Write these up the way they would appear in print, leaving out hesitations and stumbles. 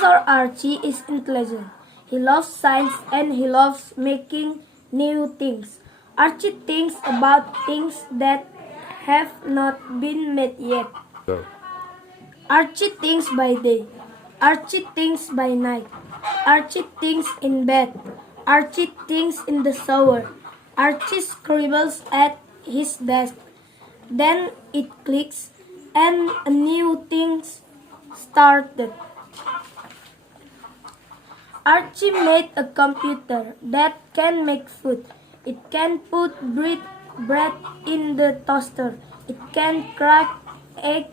Professor Archie is intelligent. He loves science and he loves making new things. Archie thinks about things that have not been made yet. Go. Archie thinks by day. Archie thinks by night. Archie thinks in bed. Archie thinks in the shower. Archie scribbles at his desk. Then it clicks and a new thing started. Archie made a computer that can make food. It can put bread in the toaster. It can crack egg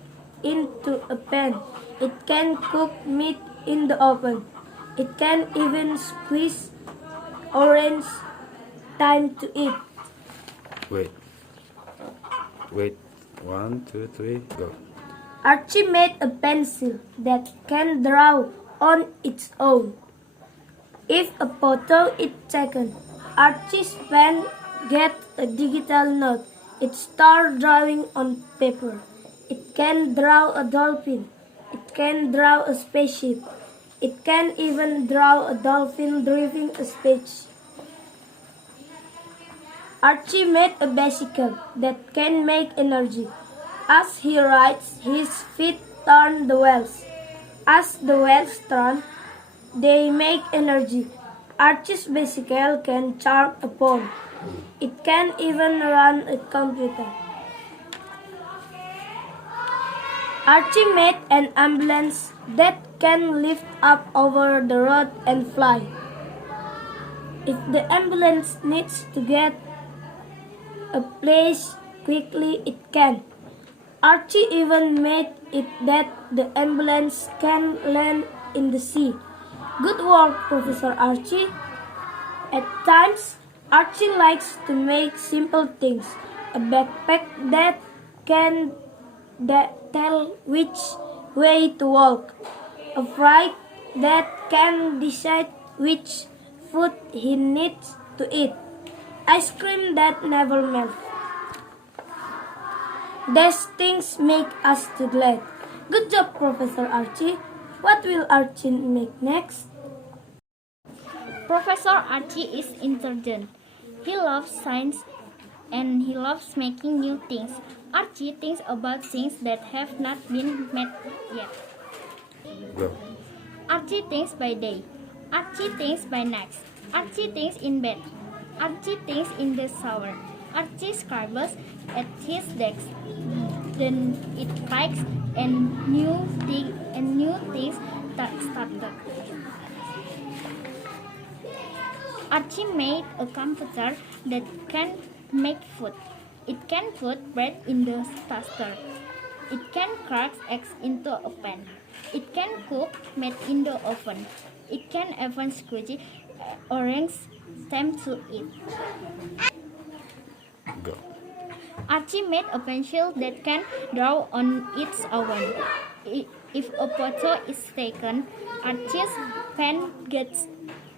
into a pan. It can cook meat in the oven. It can even squeeze orange. Time to eat. Wait. 1, 2, 3, go. Archie made a pencil that can draw on its own. If a photo is taken, Archie's pen gets a digital note. It starts drawing on paper. It can draw a dolphin. It can draw a spaceship. It can even draw a dolphin driving a spaceship. Archie made a bicycle that can make energy. As he rides, his feet turn the wheels. As the wheels turn, they make energy. Archie's bicycle can charge a phone. It can even run a computer. Archie made an ambulance that can lift up over the road and fly. If the ambulance needs to get a place quickly, it can. Archie even made it that the ambulance can land in the sea. Good work, Professor Archie. At times, Archie likes to make simple things. A backpack that can tell which way to walk. A fry that can decide which food he needs to eat. Ice cream that never melts. These things make us too glad. Good job, Professor Archie. What will Archie make next? Professor Archie is intelligent. He loves science and he loves making new things. Archie thinks about things that have not been made yet. Go. Archie thinks by day. Archie thinks by night. Archie thinks in bed. Archie thinks in the shower. Archie scribbles at his desk. Then it clicks and new things started. Archie made a computer that can make food. It can put bread in the toaster. It can crack eggs into a pan. It can cook meat in the oven. It can even squeeze orange. Time to eat. Go. Archie made a pencil that can draw on its own. If a photo is taken, Archie's pen gets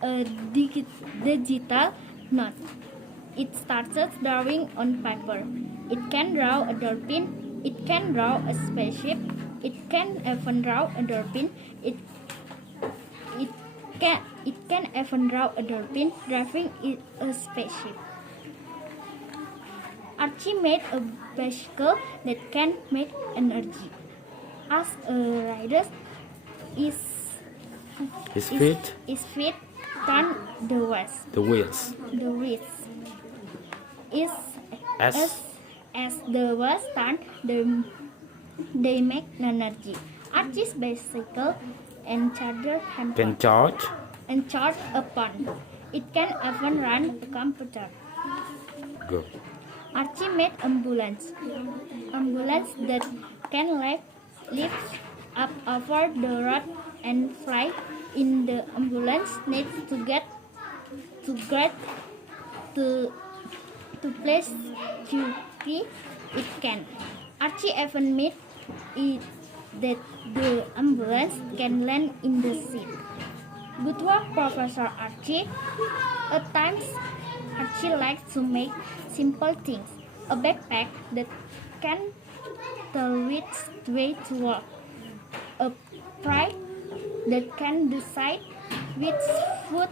a digital note. It starts drawing on paper. It can draw a dolphin. It can draw a spaceship. It can even draw a dolphin. It can even draw a dolphin driving a spaceship. Archie made a bicycle that can make energy. As a rider, his feet turn the wheels. The wheels. The wheels. As the wheels turn, they make energy. Archie's bicycle and charger Can charge. and charge a phone. It can even run a computer. Go. Archie made ambulance that can lift up over the road and fly. In the ambulance needs to get to place quickly. It can. Archie even made it that the ambulance can land in the sea. Good work, Professor Archie. At times, Archie likes to make simple things. A backpack that can tell which way to walk. A fry that can decide which food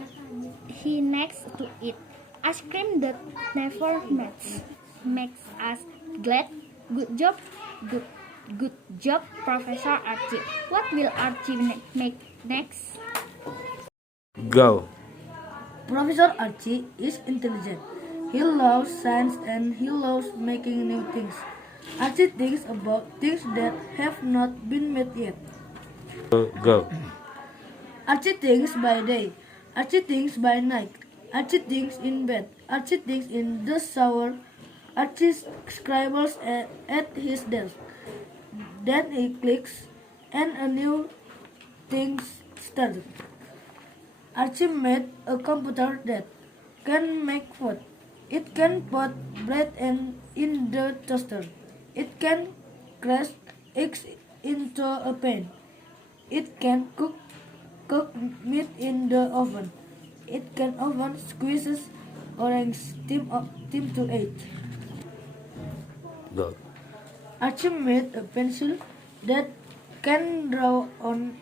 he needs to eat. Ice cream that never makes us glad. Good job, good job, Professor Archie. What will Archie make next? Go. Professor Archie is intelligent. He loves science and he loves making new things. Archie thinks about things that have not been made yet. Go. Archie thinks by day. Archie thinks by night. Archie thinks in bed. Archie thinks in the shower. Archie scribbles at his desk. Then he clicks and a new thing starts. Archie made a computer that can make food. It can put bread in the toaster. It can crash eggs into a pan. It can cook meat in the oven. It can oven squeezes orange steam to eat. Go. Archie made a pencil that can draw on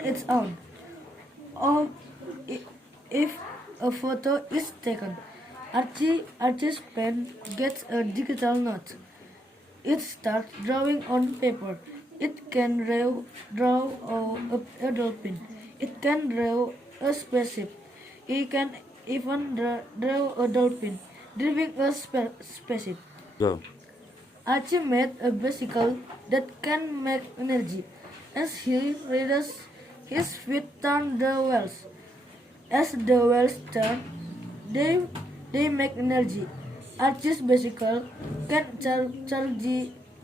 its own. Or if a photo is taken, Archie's pen gets a digital note. It starts drawing on paper. It can draw a dolphin. It can draw a spaceship. It can even draw a dolphin driving a spaceship. Go. Archie made a bicycle that can make energy. As he rides, his feet turn the wheels. As the wheels turn, they make energy. Archie's bicycle can charge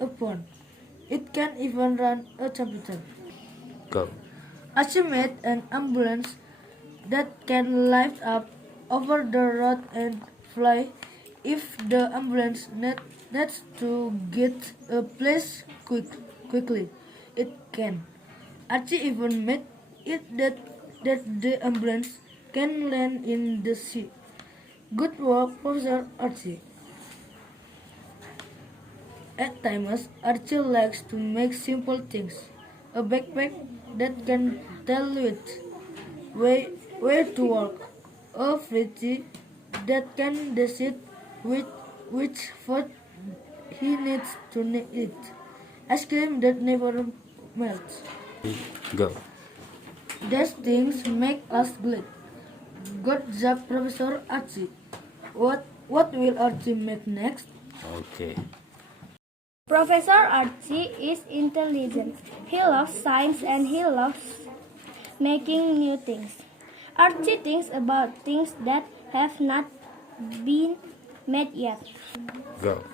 a phone. It can even run a computer. Go. Archie made an ambulance that can lift up over the road and fly. If the ambulance needs to get a place quickly, it can. Archie even made it that the ambulance can land in the sea. Good work, Professor Archie. At times, Archie likes to make simple things. A backpack that can tell it where to walk. A fridge that can decide which food he needs to eat. Ice cream that never melts. Go. These things make us glad. Good job, Professor Archie. What will Archie make next? Okay. Professor Archie is intelligent. He loves science and he loves making new things. Archie thinks about things that have not been made yet. Go.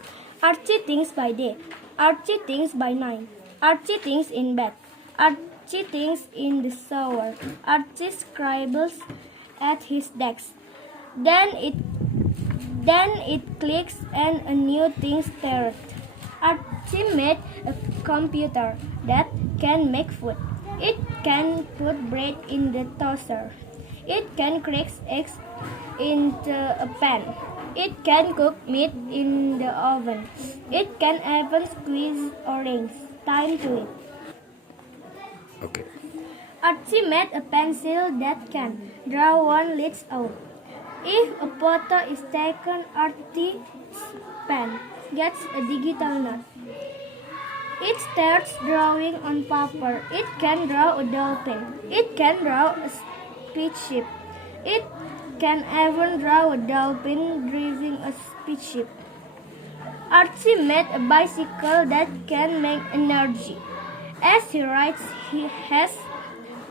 Archie thinks by day. Archie thinks by night. Archie thinks in bed. Archie thinks in the shower. Archie scribbles at his desk. Then it clicks and a new thing starts. Archie made a computer that can make food. It can put bread in the toaster. It can crack eggs into a pan. It can cook meat in the oven. It can even squeeze orange. Time to eat. Okay. Archie made a pencil that can draw on its own. If a photo is taken, Archie's pen gets a digital note. It starts drawing on paper. It can draw a dolphin. It can draw a spaceship. It can even draw a dolphin driving a spaceship. Archie made a bicycle that can make energy. As he rides, he has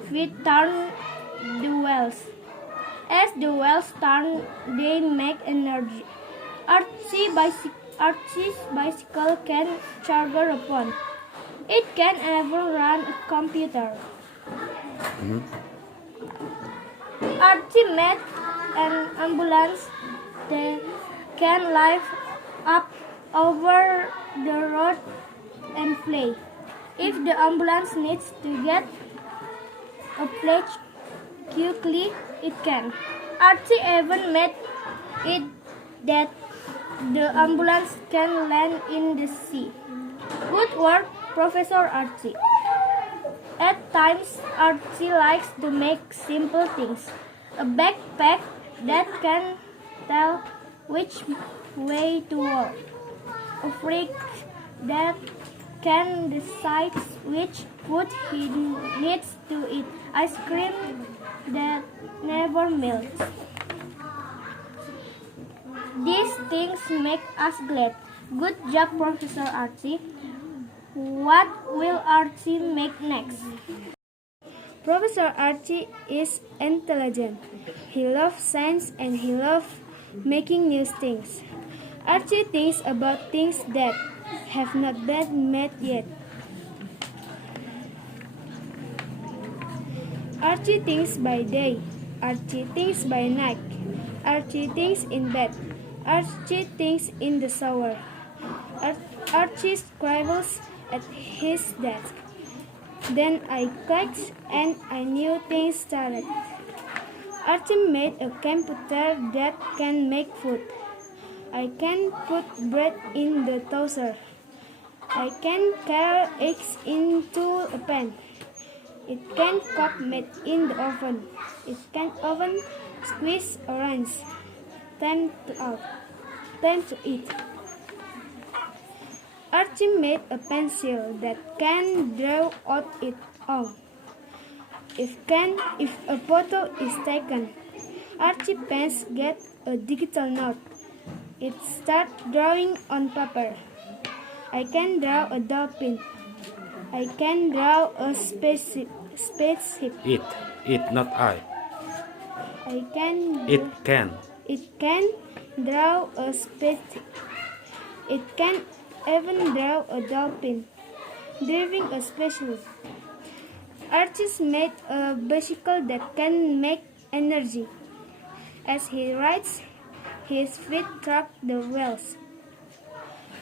feet turn the wheels. As the wheels turn, they make energy. Archie's bicycle can charge a phone. It can even run a computer. Archie made an ambulance that can lift up over the road and fly. If the ambulance needs to get a place quickly, it can. Archie even made it that the ambulance can land in the sea. Good work, Professor Archie. At Sometimes Archie likes to make simple things. A backpack that can tell which way to walk. A fridge that can decide which food he needs to eat. Ice cream that never melts. These things make us glad. Good job, Professor Archie. What will Archie make next? Professor Archie is intelligent. He loves science and he loves making new things. Archie thinks about things that have not been made yet. Archie thinks by day. Archie thinks by night. Archie thinks in bed. Archie thinks in the shower. Archie scribbles at his desk. Then I clicked and I knew things started. Archie made a computer that can make food. I can put bread in the toaster. I can carry eggs into a pan. It can cook meat in the oven. It can oven squeeze orange. Time to eat. Archie made a pencil that can draw out its own. If a photo is taken, Archie pens get a digital note. It starts drawing on paper. I can draw a dolphin. I can draw a spaceship. It, not I. I can. It can. It can draw a spaceship. It can even draw a dolphin driving a spaceship. Archie made a bicycle that can make energy. As he rides, his feet track the wheels.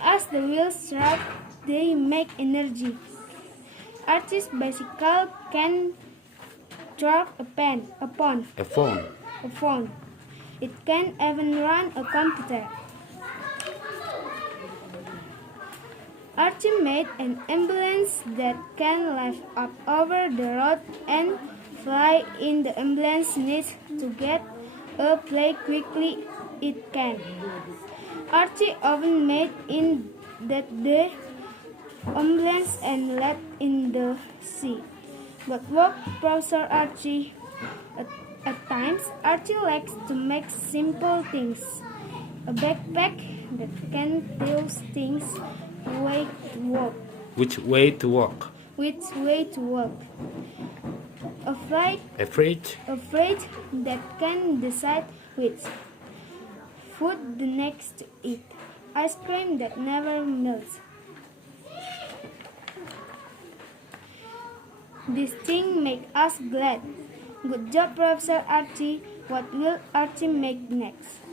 As the wheels track, they make energy. Archie's bicycle can track a phone. It can even run a computer. Archie made an ambulance that can lift up over the road and fly. In the ambulance needs to get a place quickly. It can. Archie often made in that the ambulance and left in the sea. But what Professor Archie? At times, Archie likes to make simple things. A backpack that can tell things way to walk. Which way to walk? Which way to walk. A fridge that can decide which food the next to eat. Ice cream that never melts. These things make us glad. Good job, Professor Archie. What will Archie make next?